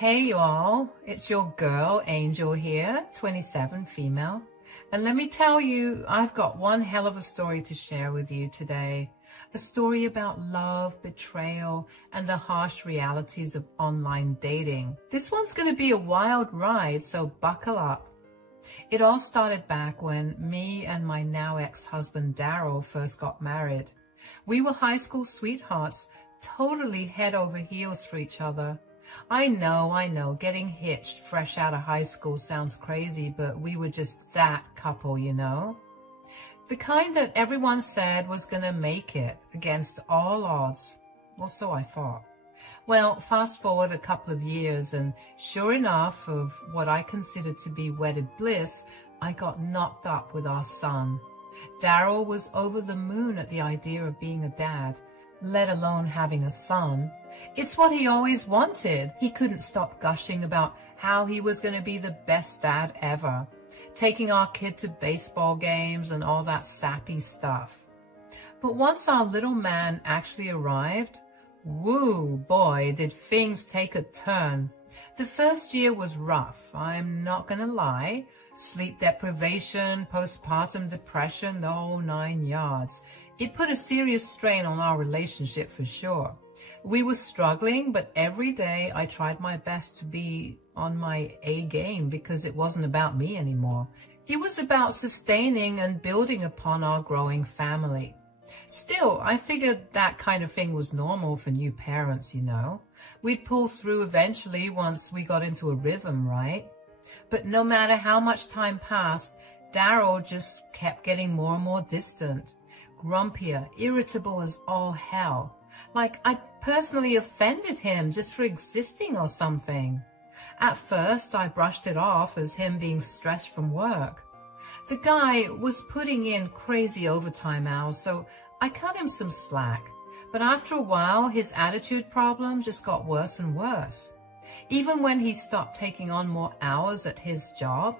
Hey y'all, it's your girl Angel here, 27, female. And let me tell you, I've got one hell of a story to share with you today. A story about love, betrayal, and the harsh realities of online dating. This one's going to be a wild ride, so buckle up. It all started back when me and my now ex-husband Daryl first got married. We were high school sweethearts, totally head over heels for each other. I know, getting hitched fresh out of high school sounds crazy, but we were just that couple, you know? The kind that everyone said was gonna make it against all odds. Well, so I thought. Well, fast forward a couple of years, and sure enough, of what I considered to be wedded bliss, I got knocked up with our son. Daryl was over the moon at the idea of being a dad, let alone having a son. It's what he always wanted. He couldn't stop gushing about how he was going to be the best dad ever, taking our kid to baseball games and all that sappy stuff. But once our little man actually arrived, woo boy, did things take a turn. The first year was rough, I'm not going to lie. Sleep deprivation, postpartum depression, the whole 9 yards. It put a serious strain on our relationship for sure. We were struggling, but every day I tried my best to be on my A game because it wasn't about me anymore. It was about sustaining and building upon our growing family. Still, I figured that kind of thing was normal for new parents, you know. We'd pull through eventually once we got into a rhythm, right? But no matter how much time passed, Daryl just kept getting more and more distant, grumpier, irritable as all hell. Like I'd personally offended him just for existing or something. At first, I brushed it off as him being stressed from work. The guy was putting in crazy overtime hours, so I cut him some slack. But after a while, his attitude problem just got worse and worse. Even when he stopped taking on more hours at his job,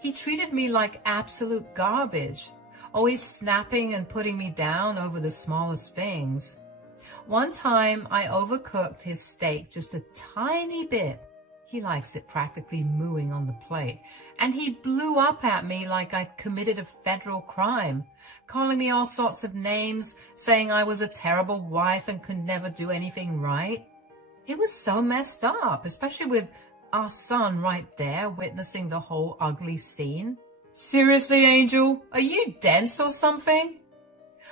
he treated me like absolute garbage, always snapping and putting me down over the smallest things. One time, I overcooked his steak just a tiny bit. He likes it practically mooing on the plate. And he blew up at me like I'd committed a federal crime, calling me all sorts of names, saying I was a terrible wife and could never do anything right. It was so messed up, especially with our son right there witnessing the whole ugly scene. Seriously, Angel, are you dense or something?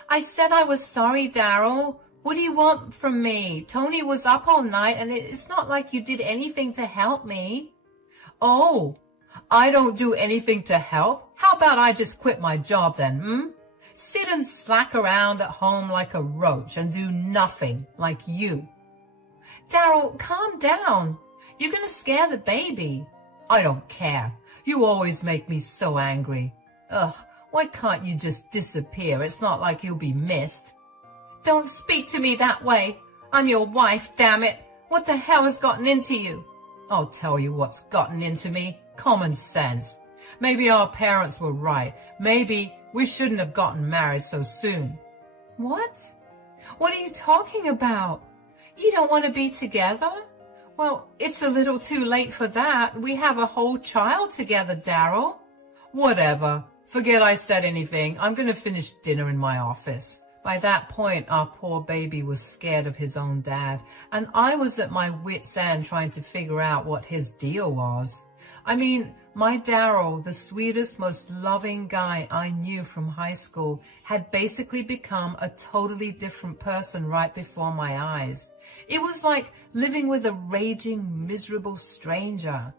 I said I was sorry, Daryl. What do you want from me? Tony was up all night and it's not like you did anything to help me. Oh, I don't do anything to help? How about I just quit my job then, Sit and slack around at home like a roach and do nothing like you. Daryl, calm down. You're gonna scare the baby. I don't care. You always make me so angry. Ugh, why can't you just disappear? It's not like you'll be missed. Don't speak to me that way. I'm your wife, damn it. What the hell has gotten into you? I'll tell you what's gotten into me. Common sense. Maybe our parents were right. Maybe we shouldn't have gotten married so soon. What? What are you talking about? You don't want to be together? Well, it's a little too late for that. We have a whole child together, Daryl. Whatever. Forget I said anything. I'm going to finish dinner in my office. By that point, our poor baby was scared of his own dad, and I was at my wit's end trying to figure out what his deal was. I mean, my Daryl, the sweetest, most loving guy I knew from high school, had basically become a totally different person right before my eyes. It was like living with a raging, miserable stranger.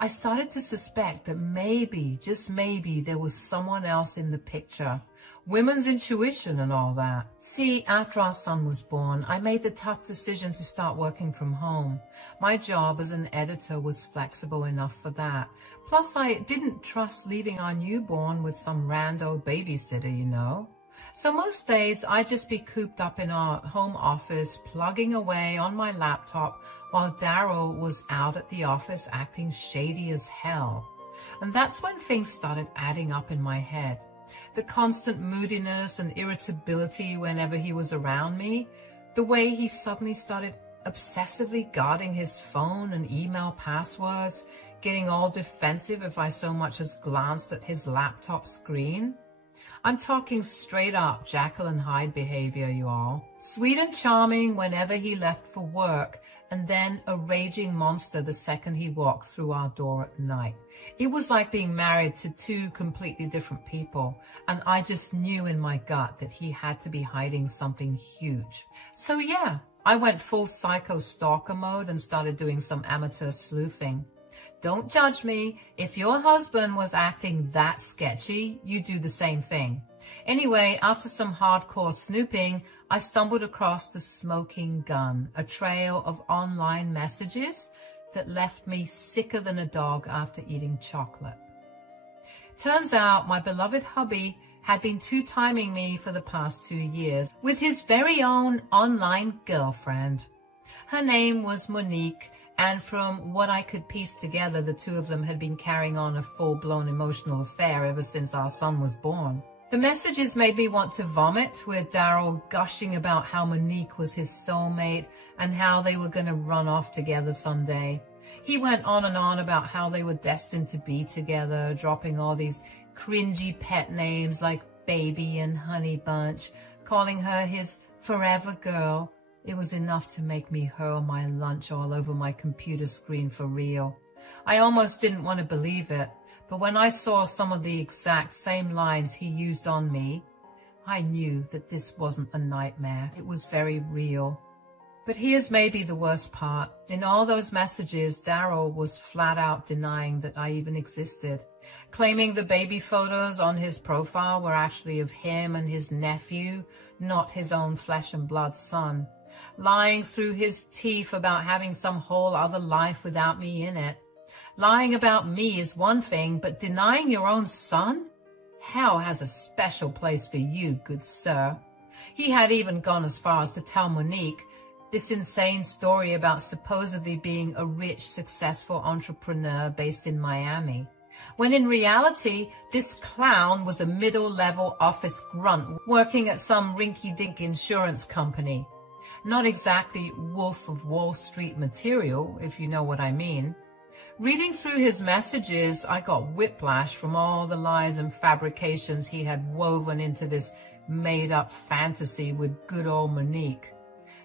I started to suspect that maybe, just maybe, there was someone else in the picture. Women's intuition and all that. See, after our son was born, I made the tough decision to start working from home. My job as an editor was flexible enough for that. Plus, I didn't trust leaving our newborn with some rando babysitter, you know. So most days, I'd just be cooped up in our home office, plugging away on my laptop, while Daryl was out at the office acting shady as hell. And that's when things started adding up in my head. The constant moodiness and irritability whenever he was around me, the way he suddenly started obsessively guarding his phone and email passwords, getting all defensive if I so much as glanced at his laptop screen. I'm talking straight up Jekyll and Hyde behavior, you all. Sweet and charming whenever he left for work, and then a raging monster the second he walked through our door at night. It was like being married to two completely different people, and I just knew in my gut that he had to be hiding something huge. So yeah, I went full psycho stalker mode and started doing some amateur sleuthing. Don't judge me. If your husband was acting that sketchy, you do the same thing. Anyway, after some hardcore snooping, I stumbled across the smoking gun, a trail of online messages that left me sicker than a dog after eating chocolate. Turns out my beloved hubby had been two-timing me for the past 2 years with his very own online girlfriend. Her name was Monique, and from what I could piece together, the two of them had been carrying on a full-blown emotional affair ever since our son was born. The messages made me want to vomit, with Daryl gushing about how Monique was his soulmate and how they were going to run off together someday. He went on and on about how they were destined to be together, dropping all these cringy pet names like Baby and Honey Bunch, calling her his forever girl. It was enough to make me hurl my lunch all over my computer screen for real. I almost didn't want to believe it, but when I saw some of the exact same lines he used on me, I knew that this wasn't a nightmare. It was very real. But here's maybe the worst part. In all those messages, Daryl was flat out denying that I even existed, claiming the baby photos on his profile were actually of him and his nephew, not his own flesh and blood son. Lying through his teeth about having some whole other life without me in it. Lying about me is one thing, but denying your own son? Hell has a special place for you, good sir. He had even gone as far as to tell Monique this insane story about supposedly being a rich, successful entrepreneur based in Miami, when in reality, this clown was a middle-level office grunt working at some rinky-dink insurance company. Not exactly Wolf of Wall Street material, if you know what I mean. Reading through his messages, I got whiplash from all the lies and fabrications he had woven into this made-up fantasy with good old Monique.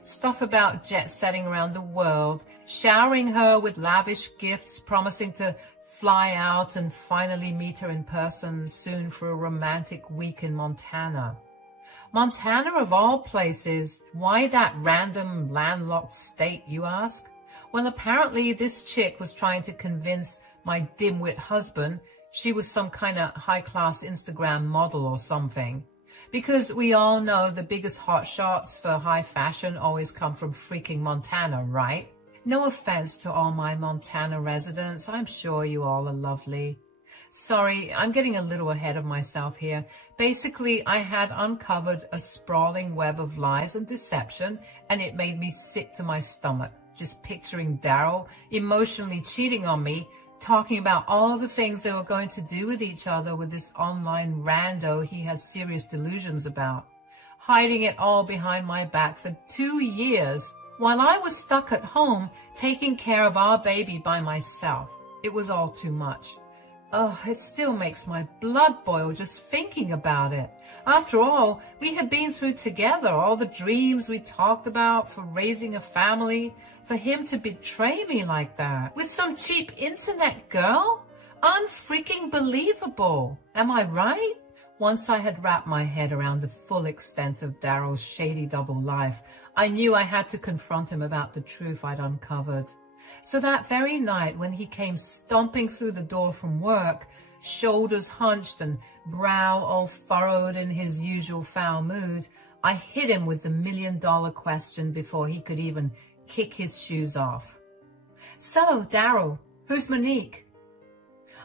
Stuff about jet-setting around the world, showering her with lavish gifts, promising to fly out and finally meet her in person soon for a romantic week in Montana. Montana of all places, why that random landlocked state, you ask? Well, apparently this chick was trying to convince my dimwit husband she was some kind of high-class Instagram model or something. Because we all know the biggest hotshots for high fashion always come from freaking Montana, right? No offense to all my Montana residents, I'm sure you all are lovely. Sorry, I'm getting a little ahead of myself here. Basically, I had uncovered a sprawling web of lies and deception, and it made me sick to my stomach, just picturing Daryl emotionally cheating on me, talking about all the things they were going to do with each other with this online rando he had serious delusions about, hiding it all behind my back for 2 years, while I was stuck at home taking care of our baby by myself. It was all too much. Oh, it still makes my blood boil just thinking about it. After all, we had been through together all the dreams we talked about for raising a family, for him to betray me like that with some cheap internet girl? Unfreaking believable. Am I right? Once I had wrapped my head around the full extent of Daryl's shady double life, I knew I had to confront him about the truth I'd uncovered. So that very night when he came stomping through the door from work, shoulders hunched and brow all furrowed in his usual foul mood, I hit him with the million-dollar question before he could even kick his shoes off. So, Daryl, who's Monique?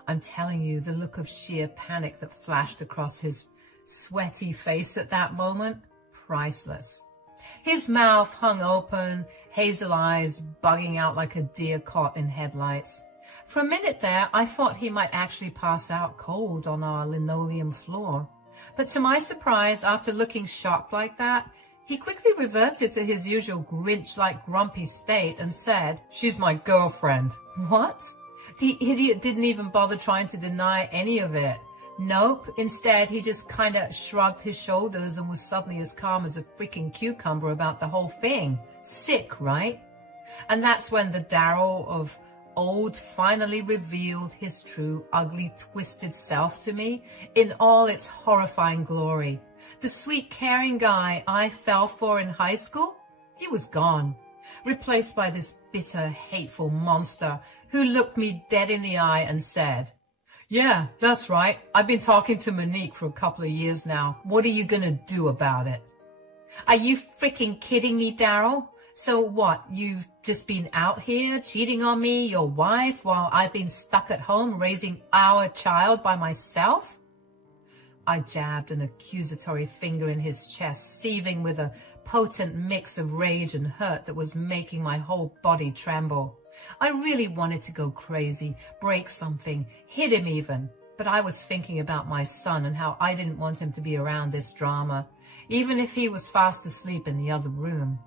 I'm telling you, the look of sheer panic that flashed across his sweaty face at that moment, priceless. His mouth hung open, hazel eyes bugging out like a deer caught in headlights. For a minute there, I thought he might actually pass out cold on our linoleum floor. But to my surprise, after looking shocked like that, He quickly reverted to his usual Grinch-like grumpy state and said, "She's my girlfriend." What? The idiot didn't even bother trying to deny any of it. Nope. Instead, he just kind of shrugged his shoulders and was suddenly as calm as a freaking cucumber about the whole thing. Sick, right? And that's when the Daryl of old finally revealed his true, ugly, twisted self to me in all its horrifying glory. The sweet, caring guy I fell for in high school, he was gone, replaced by this bitter, hateful monster who looked me dead in the eye and said, "Yeah, that's right. I've been talking to Monique for a couple of years now. What are you gonna do about it?" Are you freaking kidding me, Daryl? So what, you've just been out here cheating on me, your wife, while I've been stuck at home raising our child by myself? I jabbed an accusatory finger in his chest, seething with a potent mix of rage and hurt that was making my whole body tremble. I really wanted to go crazy, break something, hit him even, but I was thinking about my son and how I didn't want him to be around this drama, even if he was fast asleep in the other room.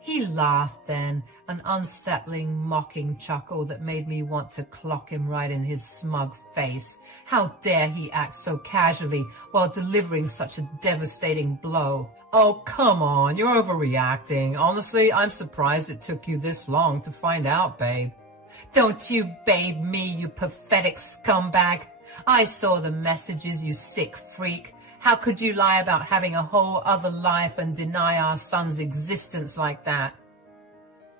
He laughed then, an unsettling, mocking chuckle that made me want to clock him right in his smug face. How dare he act so casually while delivering such a devastating blow? "Oh, come on, you're overreacting. Honestly, I'm surprised it took you this long to find out, babe." "Don't you babe me, you pathetic scumbag. I saw the messages, you sick freak. How could you lie about having a whole other life and deny our son's existence like that?"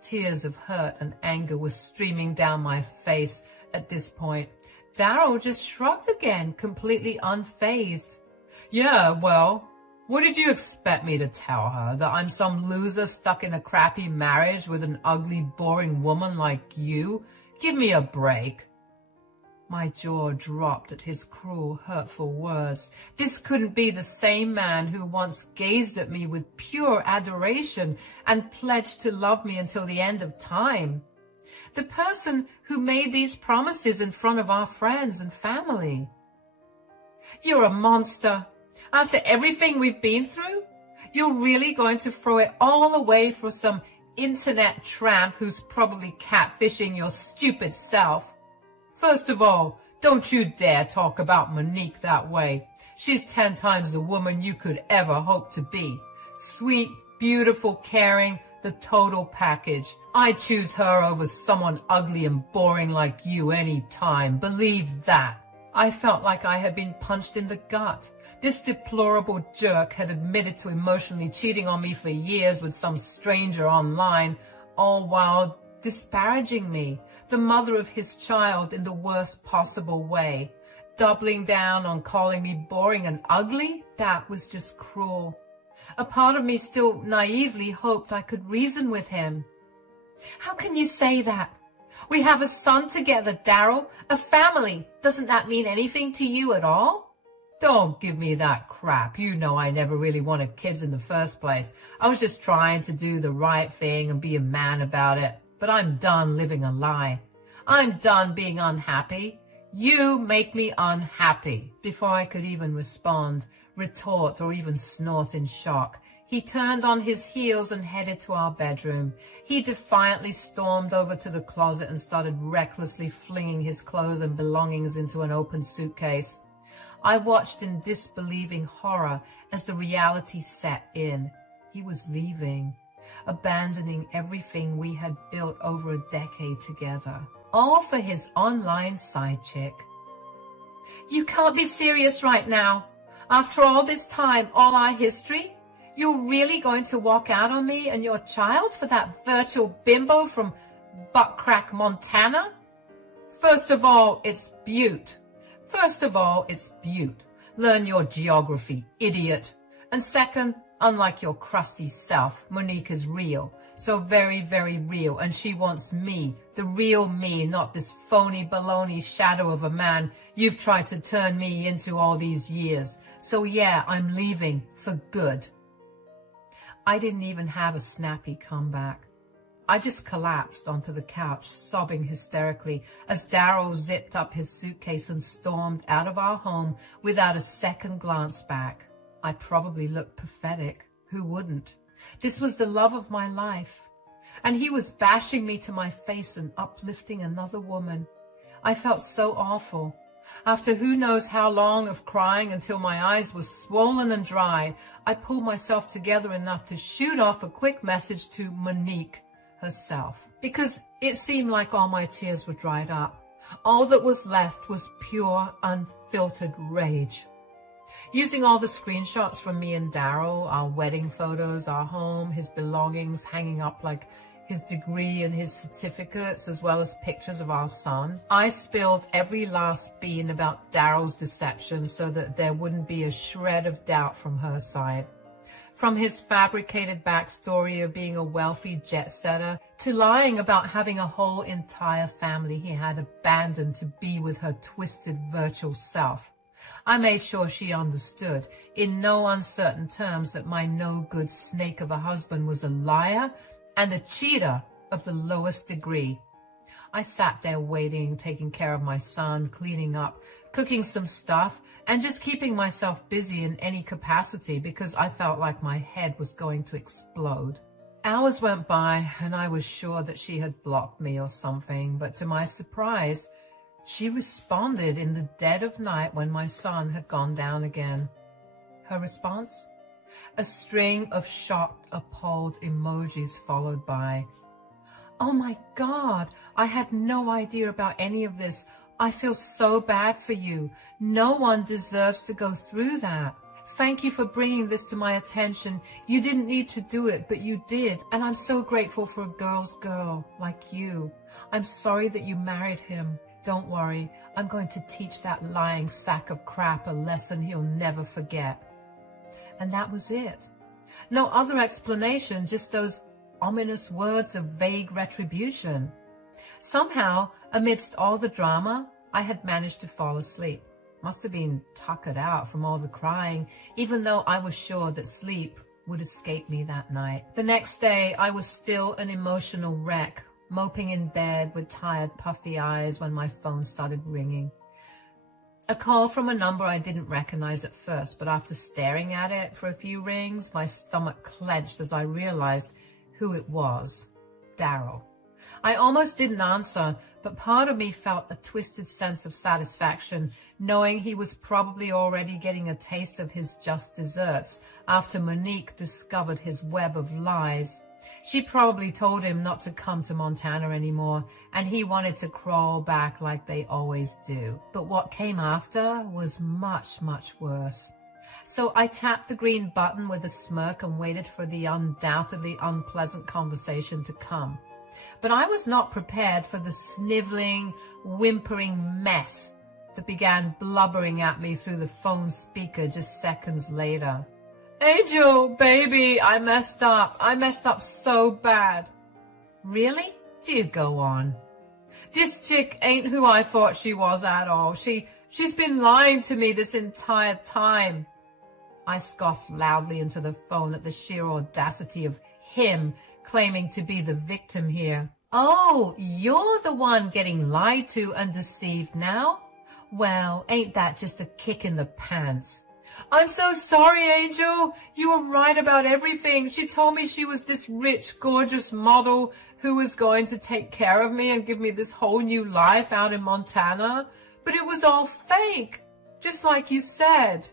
Tears of hurt and anger were streaming down my face at this point. Daryl just shrugged again, completely unfazed. "Yeah, well, what did you expect me to tell her? That I'm some loser stuck in a crappy marriage with an ugly, boring woman like you? Give me a break." My jaw dropped at his cruel, hurtful words. This couldn't be the same man who once gazed at me with pure adoration and pledged to love me until the end of time. The person who made these promises in front of our friends and family. "You're a monster. After everything we've been through, you're really going to throw it all away for some internet tramp who's probably catfishing your stupid self. First of all, don't you dare talk about Monique that way. She's 10 times the woman you could ever hope to be. Sweet, beautiful, caring, the total package. I'd choose her over someone ugly and boring like you any time. Believe that." I felt like I had been punched in the gut. This deplorable jerk had admitted to emotionally cheating on me for years with some stranger online, all while disparaging me, the mother of his child, in the worst possible way. Doubling down on calling me boring and ugly? That was just cruel. A part of me still naively hoped I could reason with him. "How can you say that? We have a son together, Daryl, a family. Doesn't that mean anything to you at all?" "Don't give me that crap. You know I never really wanted kids in the first place. I was just trying to do the right thing and be a man about it. But I'm done living a lie. I'm done being unhappy. You make me unhappy." Before I could even respond, retort, or even snort in shock, he turned on his heels and headed to our bedroom. He defiantly stormed over to the closet and started recklessly flinging his clothes and belongings into an open suitcase. I watched in disbelieving horror as the reality set in. He was leaving, abandoning everything we had built over a decade together, all for his online side chick. "You can't be serious right now. After all this time, all our history, you're really going to walk out on me and your child for that virtual bimbo from Buttcrack, Montana? First of all, it's Butte. Learn your geography, idiot. And second, unlike your crusty self, Monique is real. So very, very real. And she wants me, the real me, not this phony baloney shadow of a man you've tried to turn me into all these years. So yeah, I'm leaving for good." I didn't even have a snappy comeback. I just collapsed onto the couch, sobbing hysterically, as Daryl zipped up his suitcase and stormed out of our home without a second glance back. I probably looked pathetic. Who wouldn't? This was the love of my life. And he was bashing me to my face and uplifting another woman. I felt so awful. After who knows how long of crying until my eyes were swollen and dry, I pulled myself together enough to shoot off a quick message to Monique herself, because it seemed like all my tears were dried up. All that was left was pure, unfiltered rage. Using all the screenshots from me and Daryl, our wedding photos, our home, his belongings hanging up like his degree and his certificates, as well as pictures of our son, I spilled every last bean about Daryl's deception so that there wouldn't be a shred of doubt from her side. From his fabricated backstory of being a wealthy jet setter to lying about having a whole entire family he had abandoned to be with her twisted virtual self, I made sure she understood in no uncertain terms that my no-good snake of a husband was a liar and a cheater of the lowest degree. I sat there waiting, taking care of my son, cleaning up, cooking some stuff, and just keeping myself busy in any capacity because I felt like my head was going to explode. Hours went by and I was sure that she had blocked me or something, but to my surprise, she responded in the dead of night when my son had gone down again. Her response? A string of shocked, appalled emojis followed by, "Oh my God, I had no idea about any of this. I feel so bad for you. No one deserves to go through that. Thank you for bringing this to my attention. You didn't need to do it, but you did. And I'm so grateful for a girl's girl like you. I'm sorry that you married him. Don't worry, I'm going to teach that lying sack of crap a lesson he'll never forget." And that was it. No other explanation, just those ominous words of vague retribution. Somehow, amidst all the drama, I had managed to fall asleep. Must have been tuckered out from all the crying, even though I was sure that sleep would escape me that night. The next day, I was still an emotional wreck, moping in bed with tired, puffy eyes when my phone started ringing. A call from a number I didn't recognize at first, but after staring at it for a few rings, my stomach clenched as I realized who it was. Daryl. I almost didn't answer, but part of me felt a twisted sense of satisfaction, knowing he was probably already getting a taste of his just desserts after Monique discovered his web of lies. She probably told him not to come to Montana anymore, and he wanted to crawl back like they always do. But what came after was much, much worse. So I tapped the green button with a smirk and waited for the undoubtedly unpleasant conversation to come. But I was not prepared for the sniveling, whimpering mess that began blubbering at me through the phone speaker just seconds later. "Angel, baby, I messed up. I messed up so bad." "Really? Do go on." "This chick ain't who I thought she was at all. She's been lying to me this entire time." I scoffed loudly into the phone at the sheer audacity of him claiming to be the victim here. "Oh, you're the one getting lied to and deceived now? Well, ain't that just a kick in the pants?" "I'm so sorry, Angel. You were right about everything. She told me she was this rich, gorgeous model who was going to take care of me and give me this whole new life out in Montana. But it was all fake, just like you said."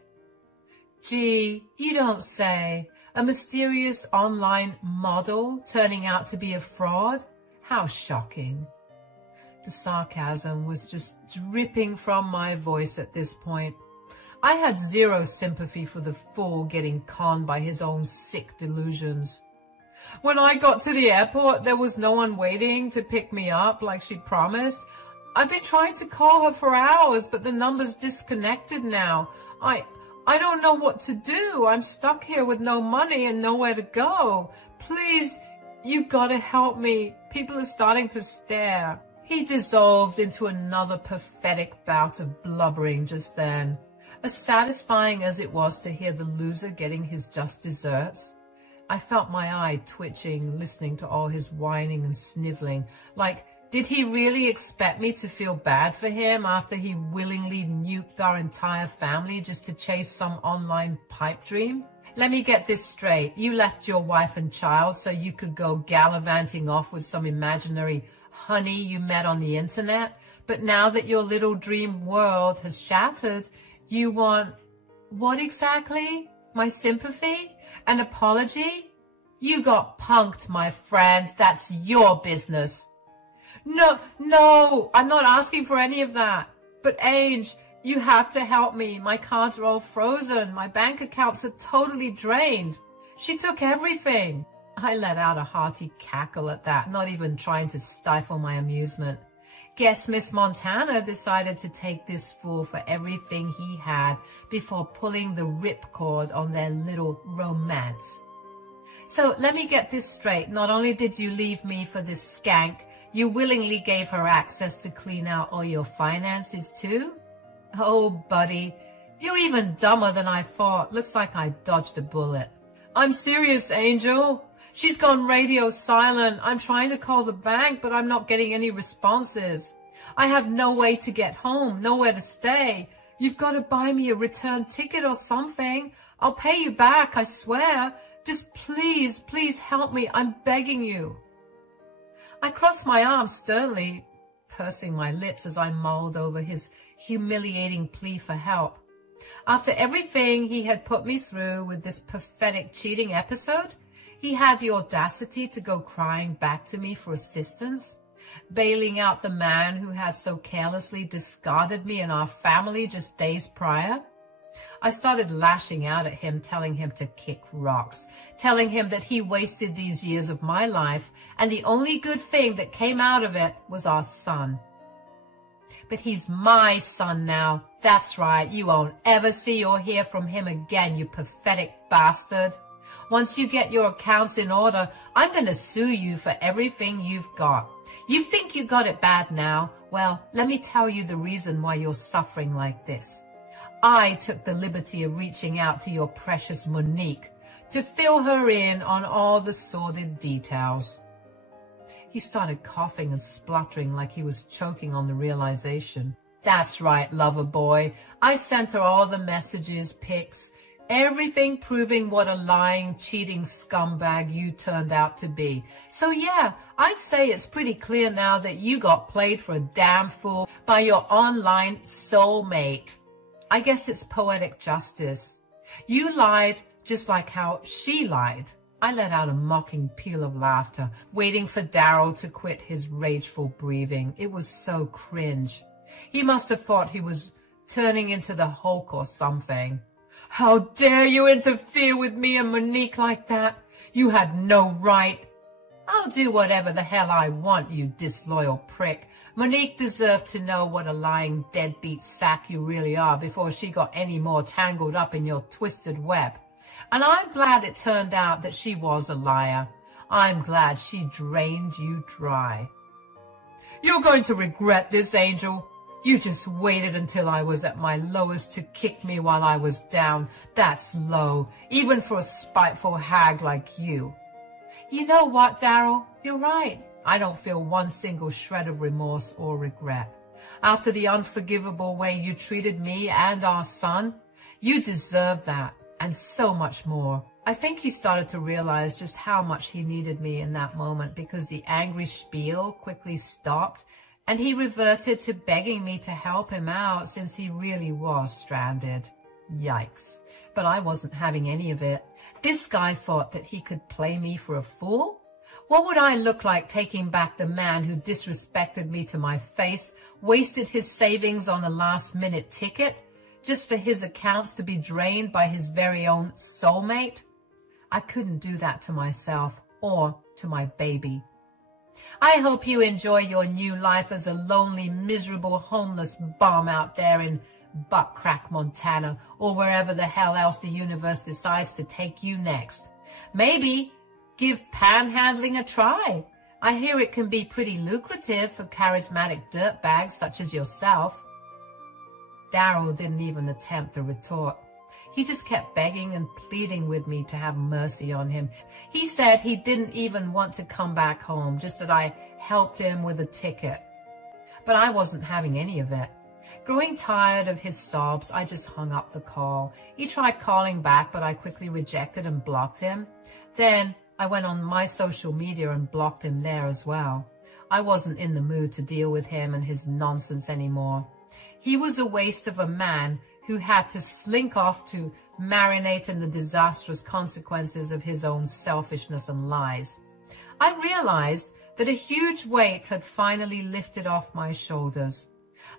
"Gee, you don't say. A mysterious online model turning out to be a fraud? How shocking." The sarcasm was just dripping from my voice at this point. I had zero sympathy for the fool getting conned by his own sick delusions. "When I got to the airport, there was no one waiting to pick me up like she promised. I've been trying to call her for hours, but the number's disconnected now. I don't know what to do. I'm stuck here with no money and nowhere to go. Please, you gotta help me. People are starting to stare." He dissolved into another pathetic bout of blubbering just then. As satisfying as it was to hear the loser getting his just desserts, I felt my eye twitching, listening to all his whining and sniveling. Like, did he really expect me to feel bad for him after he willingly nuked our entire family just to chase some online pipe dream? let me get this straight. You left your wife and child so you could go gallivanting off with some imaginary honey you met on the internet. But now that your little dream world has shattered, you want what exactly? My sympathy? An apology? You got punked, my friend. That's your business. No, I'm not asking for any of that. But Ange, you have to help me. My cards are all frozen. My bank accounts are totally drained. She took everything. I let out a hearty cackle at that, not even trying to stifle my amusement. Guess Miss Montana decided to take this fool for everything he had before pulling the ripcord on their little romance. So let me get this straight. Not only did you leave me for this skank, you willingly gave her access to clean out all your finances too? Oh, buddy, you're even dumber than I thought. Looks like I dodged a bullet. I'm serious, Angel. She's gone radio silent. I'm trying to call the bank, but I'm not getting any responses. I have no way to get home, nowhere to stay. You've got to buy me a return ticket or something. I'll pay you back, I swear. Just please help me. I'm begging you. I crossed my arms sternly, pursing my lips as I mulled over his humiliating plea for help. After everything he had put me through with this pathetic cheating episode, he had the audacity to go crying back to me for assistance, bailing out the man who had so carelessly discarded me and our family just days prior. I started lashing out at him, telling him to kick rocks, telling him that he wasted these years of my life, and the only good thing that came out of it was our son. But he's my son now. That's right, you won't ever see or hear from him again, you pathetic bastard. Once you get your accounts in order, I'm going to sue you for everything you've got. You think you got it bad now? Well, let me tell you the reason why you're suffering like this. I took the liberty of reaching out to your precious Monique to fill her in on all the sordid details. He started coughing and spluttering like he was choking on the realization. That's right, lover boy. I sent her all the messages, pics, everything proving what a lying, cheating scumbag you turned out to be. So yeah, I'd say it's pretty clear now that you got played for a damn fool by your online soulmate. I guess it's poetic justice. You lied just like how she lied. I let out a mocking peal of laughter, waiting for Darryl to quit his rageful breathing. It was so cringe. He must have thought he was turning into the Hulk or something. How dare you interfere with me and Monique like that? You had no right. I'll do whatever the hell I want, you disloyal prick. Monique deserved to know what a lying deadbeat sack you really are before she got any more tangled up in your twisted web. And I'm glad it turned out that she was a liar. I'm glad she drained you dry. You're going to regret this, Angel. You just waited until I was at my lowest to kick me while I was down. That's low, even for a spiteful hag like you. You know what, Darryl? You're right. I don't feel one single shred of remorse or regret. After the unforgivable way you treated me and our son, you deserve that and so much more. I think he started to realize just how much he needed me in that moment because the angry spiel quickly stopped and he reverted to begging me to help him out since he really was stranded. Yikes. But I wasn't having any of it. This guy thought that he could play me for a fool? What would I look like taking back the man who disrespected me to my face, wasted his savings on a last-minute ticket, just for his accounts to be drained by his very own soulmate? I couldn't do that to myself or to my baby. I hope you enjoy your new life as a lonely, miserable, homeless bum out there in Butt Crack, Montana, or wherever the hell else the universe decides to take you next. Maybe give panhandling a try. I hear it can be pretty lucrative for charismatic dirtbags such as yourself. Darryl didn't even attempt a retort. He just kept begging and pleading with me to have mercy on him. He said he didn't even want to come back home, just that I helped him with a ticket. But I wasn't having any of it. Growing tired of his sobs, I just hung up the call. He tried calling back, but I quickly rejected and blocked him. Then I went on my social media and blocked him there as well. I wasn't in the mood to deal with him and his nonsense anymore. He was a waste of a man who had to slink off to marinate in the disastrous consequences of his own selfishness and lies. I realized that a huge weight had finally lifted off my shoulders.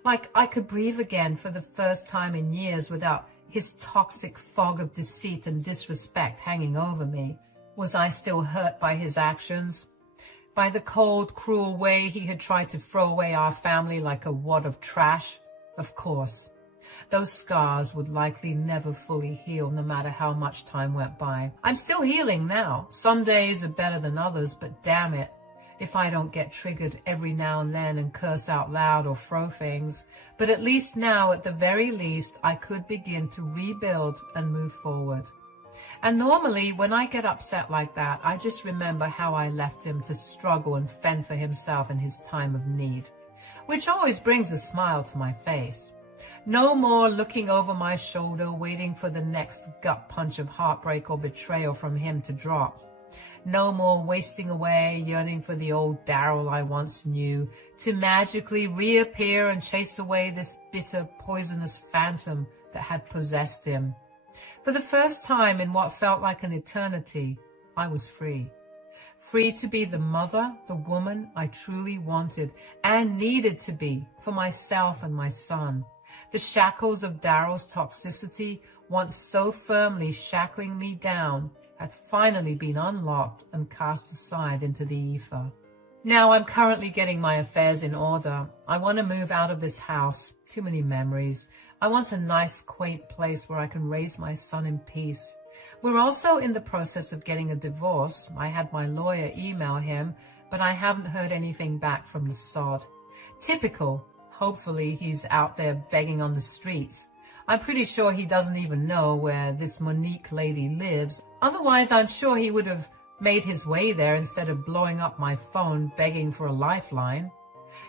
Like I could breathe again for the first time in years without his toxic fog of deceit and disrespect hanging over me. Was I still hurt by his actions? By the cold, cruel way he had tried to throw away our family like a wad of trash? Of course. Those scars would likely never fully heal no matter how much time went by. I'm still healing now. Some days are better than others, but damn it, if I don't get triggered every now and then and curse out loud or throw things. But at least now, at the very least, I could begin to rebuild and move forward. And normally, when I get upset like that, I just remember how I left him to struggle and fend for himself in his time of need, which always brings a smile to my face. No more looking over my shoulder, waiting for the next gut punch of heartbreak or betrayal from him to drop. No more wasting away, yearning for the old Daryl I once knew, to magically reappear and chase away this bitter, poisonous phantom that had possessed him. For the first time in what felt like an eternity, I was free. Free to be the mother, the woman I truly wanted and needed to be for myself and my son. The shackles of Daryl's toxicity, once so firmly shackling me down, had finally been unlocked and cast aside into the ether. Now I'm currently getting my affairs in order. I want to move out of this house. Too many memories. I want a nice, quaint place where I can raise my son in peace. We're also in the process of getting a divorce. I had my lawyer email him, but I haven't heard anything back from the sod. Typical. Hopefully he's out there begging on the streets. I'm pretty sure he doesn't even know where this Monique lady lives. Otherwise, I'm sure he would have made his way there instead of blowing up my phone begging for a lifeline.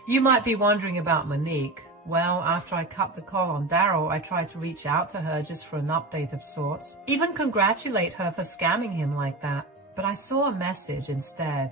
You might be wondering about Monique. Well, after I cut the call on Daryl, I tried to reach out to her just for an update of sorts. Even congratulate her for scamming him like that. But I saw a message instead.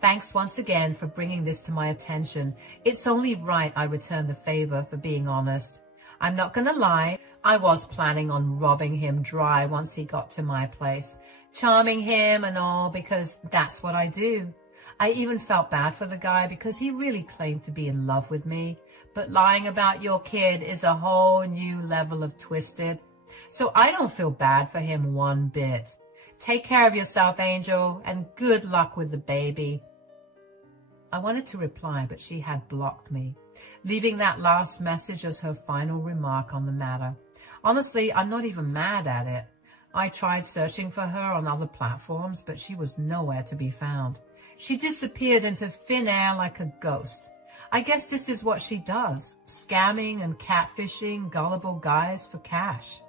Thanks once again for bringing this to my attention. It's only right I return the favor, for being honest. I'm not gonna lie, I was planning on robbing him dry once he got to my place. Charming him and all, because that's what I do. I even felt bad for the guy because he really claimed to be in love with me. But lying about your kid is a whole new level of twisted. So I don't feel bad for him one bit. Take care of yourself, Angel, and good luck with the baby. I wanted to reply, but she had blocked me, leaving that last message as her final remark on the matter. Honestly, I'm not even mad at it. I tried searching for her on other platforms, but she was nowhere to be found. She disappeared into thin air like a ghost. I guess this is what she does, scamming and catfishing gullible guys for cash.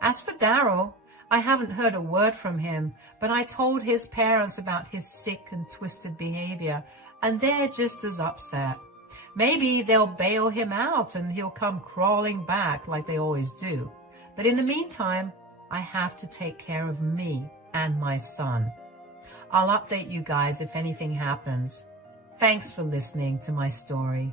As for Daryl, I haven't heard a word from him, but I told his parents about his sick and twisted behavior, and they're just as upset. Maybe they'll bail him out and he'll come crawling back like they always do. But in the meantime, I have to take care of me and my son. I'll update you guys if anything happens. Thanks for listening to my story.